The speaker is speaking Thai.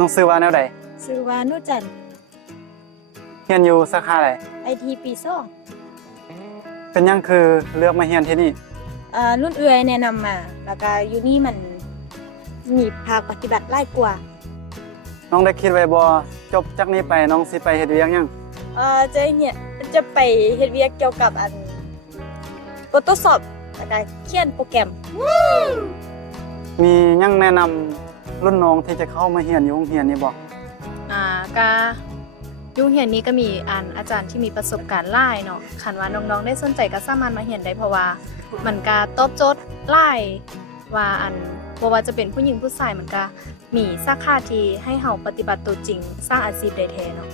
น้องซื้อว่าแนวใดชื่อว่านุจันทร์เรียนอยู่สาขาใด IT ปี2เป็นหยังคือเลือกมาเรียนที่นี่รุ่นเอื้อยแนะนำมาแล้วก็อยู่นี่มันมีภาคปฏิบัติหลายกว่าน้องได้คิดไว้บ่จบจากนี้ไปน้องสิไปเฮ็ดเวียกหยังจะไปเฮ็ดเวียกเกี่ยวกับPhotoshop แล้วก็เขียนโปรแกรมมีหยังแนะนำรุ่นน้องที่จะเข้ามาเรียนอยู่โรงเรียนนี้บ่ก็ยุ่งเรียนนี้ก็มีอาจารย์ที่มีประสบการณ์หลายเนาะคันว่าน้องๆได้สนใจก็สามารถมาเรียนได้เพราะว่ามันก็ตอบโจทย์หลายว่าบ่ว่าจะเป็นผู้หญิงผู้ชายมันก็มีสาขาที่ให้เฮาปฏิบัติตัวจริงสร้างอาชีพได้แท้เนาะ